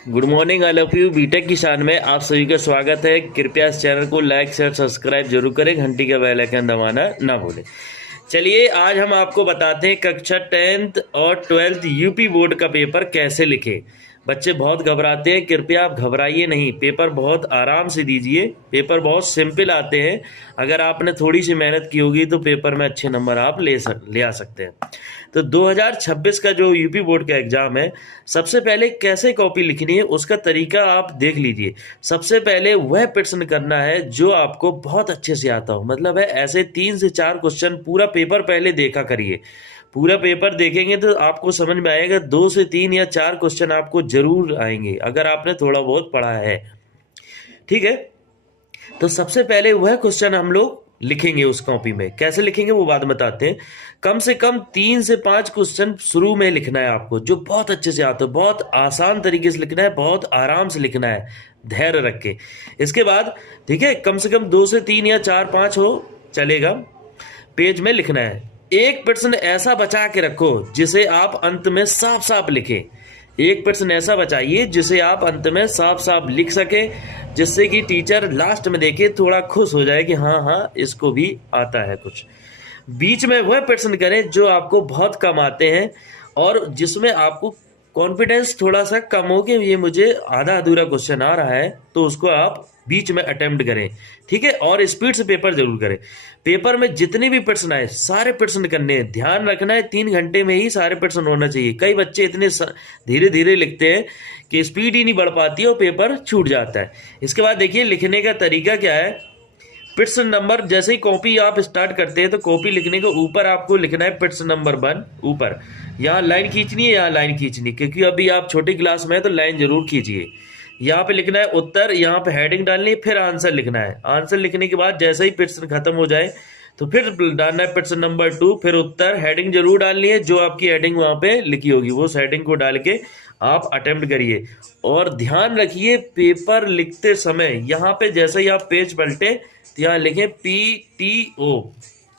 Good morning all of you. BTech किसान में आप सभी का स्वागत है। कृपया इस चैनल को लाइक शेयर सब्सक्राइब जरूर करें, घंटी का बेल आइकन दबाना ना भूलें। चलिए आज हम आपको बताते हैं कक्षा 10th और 12th यूपी बोर्ड का पेपर कैसे लिखें। बच्चे बहुत घबराते हैं, कृपया आप घबराइए नहीं, पेपर बहुत आराम से दीजिए, पेपर बहुत सिंपल आते हैं। अगर आपने थोड़ी सी मेहनत की होगी तो पेपर में अच्छे नंबर आप ले आ सकते हैं। तो 2026 का जो यूपी बोर्ड का एग्जाम है, सबसे पहले कैसे कॉपी लिखनी है उसका तरीका आप देख लीजिए। सबसे पहले वह प्रश्न करना है जो आपको बहुत अच्छे से आता हो, मतलब है ऐसे 3 से 4 क्वेश्चन पूरा पेपर पहले देखा करिए। पूरा पेपर देखेंगे तो आपको समझ में आएगा, 2 से 3 या 4 क्वेश्चन आपको जरूर आएंगे अगर आपने थोड़ा बहुत पढ़ा है। ठीक है, तो सबसे पहले वह क्वेश्चन हम लोग लिखेंगे उस कॉपी में। कैसे लिखेंगे वो बात बताते हैं। कम से कम 3 से 5 क्वेश्चन शुरू में लिखना है आपको, जो बहुत अच्छे से आता है, बहुत आसान तरीके से लिखना है, बहुत आराम से लिखना है, धैर्य रख के। इसके बाद ठीक है, कम से कम 2 से 3 या 4 5 हो चलेगा, पेज में लिखना है। एक प्रश्न ऐसा बचा के रखो जिसे आप अंत में साफ साफ लिखें। एक प्रश्न ऐसा बचाइए जिसे आप अंत में साफ साफ लिख सके, जिससे कि टीचर लास्ट में देखे थोड़ा खुश हो जाए कि हाँ हाँ इसको भी आता है कुछ। बीच में वह प्रश्न करें जो आपको बहुत कम आते हैं और जिसमें आपको कॉन्फिडेंस थोड़ा सा कम हो कि ये मुझे आधा अधूरा क्वेश्चन आ रहा है, तो उसको आप बीच में अटेम्प्ट करें। ठीक है, और स्पीड से पेपर जरूर करें। पेपर में जितने भी प्रश्न आए सारे प्रश्न करने हैं, ध्यान रखना है 3 घंटे में ही सारे प्रश्न होना चाहिए। कई बच्चे इतने धीरे धीरे लिखते हैं कि स्पीड ही नहीं बढ़ पाती है और पेपर छूट जाता है। इसके बाद देखिए लिखने का तरीका क्या है। प्रश्न नंबर, जैसे ही कॉपी आप स्टार्ट करते हैं तो कॉपी लिखने के ऊपर आपको लिखना है प्रश्न नंबर 1 ऊपर। यहाँ लाइन खींचनी है, यहाँ लाइन खींचनी, क्योंकि अभी आप छोटी क्लास में है तो लाइन जरूर खींचिए। यहाँ पे लिखना है उत्तर, यहाँ पे हेडिंग डालनी है, फिर आंसर लिखना है। आंसर लिखने के बाद जैसे ही प्रश्न खत्म हो जाए तो फिर डालना है प्रश्न नंबर 2, फिर उत्तर। हेडिंग जरूर डालनी है, जो आपकी हेडिंग वहां पे लिखी होगी वो हेडिंग को डाल के आप अटेम्प्ट करिए। और ध्यान रखिए पेपर लिखते समय यहाँ पे जैसे ही आप पेज पलटे तो यहाँ लिखे PTO,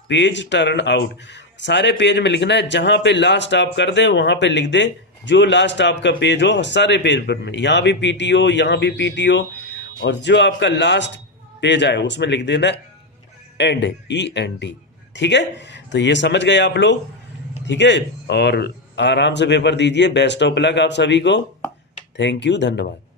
पेज टर्न आउट। सारे पेज में लिखना है, जहां पे लास्ट आप कर दें वहां पे लिख दें जो लास्ट आपका पेज हो, सारे पेज पर में। यहाँ भी PTO, यहाँ भी PTO, और जो आपका लास्ट पेज आए उसमें लिख देना एंड, END। ठीक है, तो ये समझ गए आप लोग। ठीक है, और आराम से पेपर दीजिए। बेस्ट ऑफ लक आप सभी को। थैंक यू, धन्यवाद।